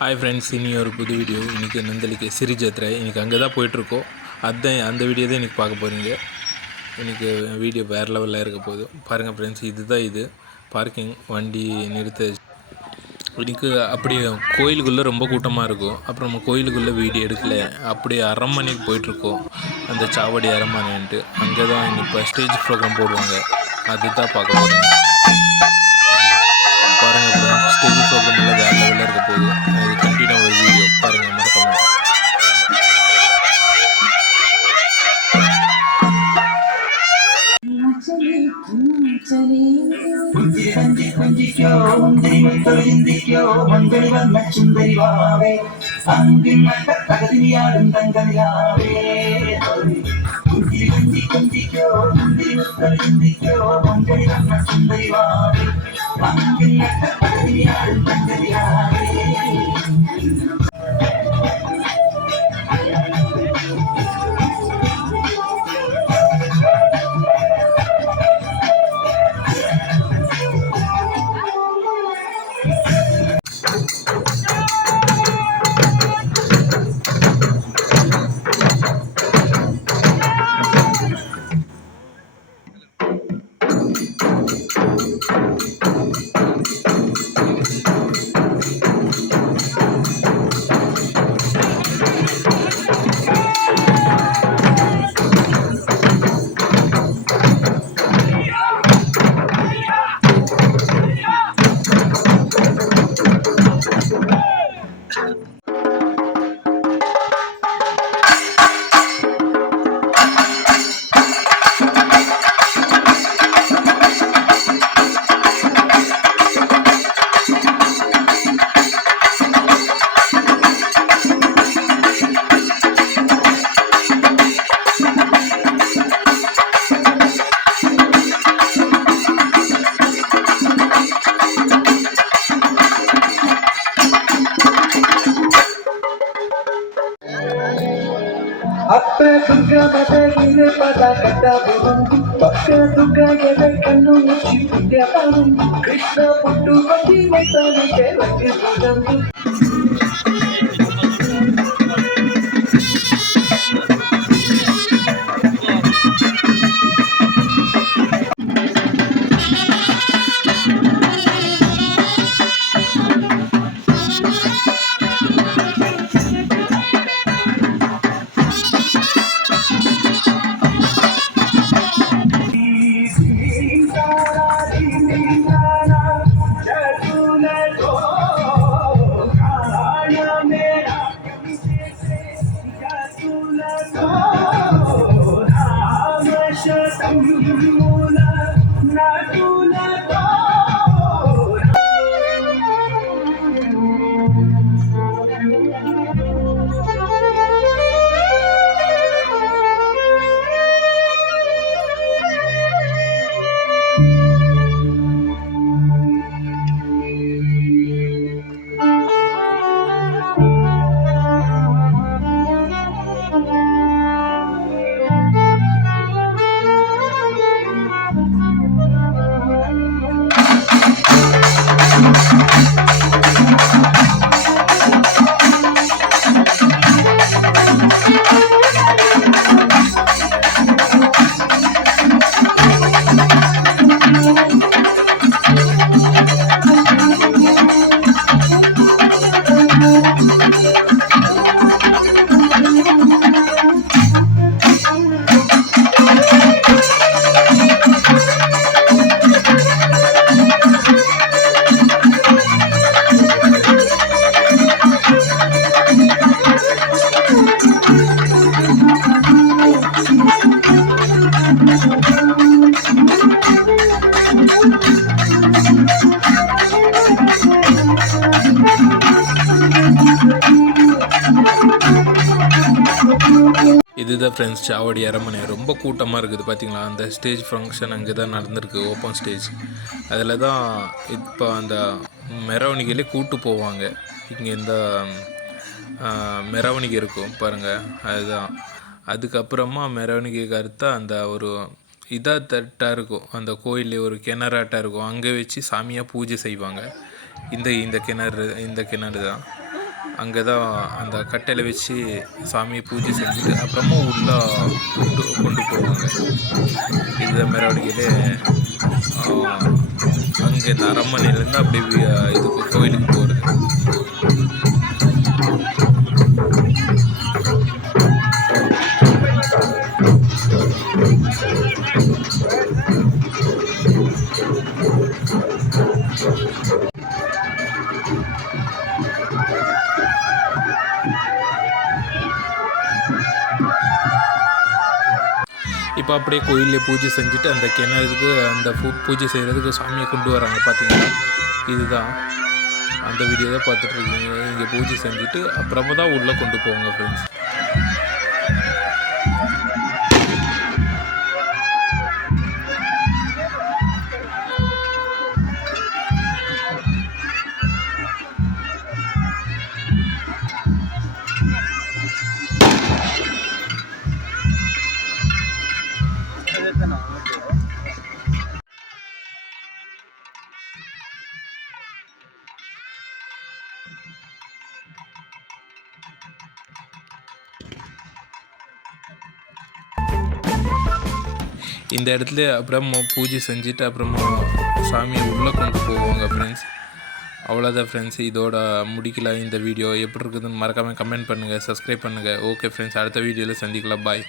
Hi friends, இனி ஒரு புது வீடியோ. இன்றைக்கி நந்தலிக்கு சிறி ஜாத்திரை இன்றைக்கி அங்கே தான் போயிட்டுருக்கோம். அந்த வீடியோ தான் இன்றைக்கி பார்க்க போகிறீங்க. இன்றைக்கி வீடியோ வேறு லெவலில் இருக்க போகுது. பாருங்கள் ஃப்ரெண்ட்ஸ், இது பார்க்கிங் வண்டி நிறுத்த. இன்றைக்கி அப்படியே கோயிலுக்குள்ளே ரொம்ப கூட்டமாக இருக்கும். அப்புறம் நம்ம கோயிலுக்குள்ளே வீடியோ எடுக்கலை, அப்படியே அரண்மனைக்கு போயிட்டுருக்கோம். அந்த சாவடி அரண்மனைன்ட்டு அங்கே தான் இப்போ ஸ்டேஜ் ப்ரோக்ராம் போடுவாங்க. அதுதான் பார்க்க போகிறீங்க. பாருங்கள் ஃப்ரெண்ட்ஸ், ஸ்டேஜ் ப்ரோக்ராம் எல்லாம் வேறு லெவலில் இருக்க போகுது. இது கண்டினியூ ஒரு வீடியோ பாருங்கள், மறக்காம. ಅಪ್ಪ ದುರ್ಗ ಮದಗಿನ ಪದ ಕಟ್ಟ ಬರುಂದು ಪಕ್ಕ ದುರ್ಗ ಎದೆ ಕಣ್ಣು ಮುಚ್ಚಿ ಪುಟ್ಯ ಬರುಂದು ಕೃಷ್ಣ ಪುಟ್ಟು ಬದಿ ಮೈತಾನೆ ಕೆಳಗೆ ಬುದಂದು இதுதான் ஃப்ரெண்ட்ஸ் சாவடி அரண்மனை. ரொம்ப கூட்டமாக இருக்குது பார்த்தீங்களா. அந்த ஸ்டேஜ் ஃபங்க்ஷன் அங்கே தான் நடந்திருக்கு, ஓப்பன் ஸ்டேஜ். அதில் தான் இப்போ அந்த மெரவணிகையிலே கூட்டு போவாங்க. இங்கே இந்த மெரவணிகை இருக்கும் பாருங்கள், அதுதான். அதுக்கப்புறமா மெரவணிகைக்கு அடுத்தா அந்த ஒரு தட்டாக இருக்கும், அந்த கோயிலே ஒரு கிணறாட்டாக இருக்கும், அங்கே வச்சு சாமியாக பூஜை செய்வாங்க. இந்த கிணறு தான். அங்கே தான் அந்த கட்டையில் வச்சு சாமியை பூஜை செஞ்சுட்டு அப்புறமா உள்ளே கொண்டு போவாங்க. இதுதான் மெரவடிக்கையிலே அங்கே இந்த அரண்மனையிலேருந்து அப்படியே இதுக்கு கோயிலுக்கு போகிறது. இப்போ அப்படியே கோயிலே பூஜை செஞ்சுட்டு அந்த கிணறுக்கு அந்த பூஜை செய்கிறதுக்கு சாமியை கொண்டு வராங்க பார்த்தீங்கன்னா. இதுதான் அந்த வீடியோ தான் பார்த்துட்ருக்கீங்க. இங்கே பூஜை செஞ்சுட்டு அப்புறமா தான் உள்ளே கொண்டு போவாங்க ஃப்ரெண்ட்ஸ். இந்த இடத்துல அப்புறமா பூஜை செஞ்சுட்டு அப்புறமா சாமியை உள்ளே கொண்டு போவாங்க ஃப்ரெண்ட்ஸ். அவ்வளோதான் ஃப்ரெண்ட்ஸ், இதோட முடிக்கலாம் இந்த வீடியோ. எப்படி இருக்குதுன்னு மறக்காமல் கமெண்ட் பண்ணுங்கள், சப்ஸ்கிரைப் பண்ணுங்கள். ஓகே ஃப்ரெண்ட்ஸ், அடுத்த வீடியோவில் சந்திக்கலாம். பாய்.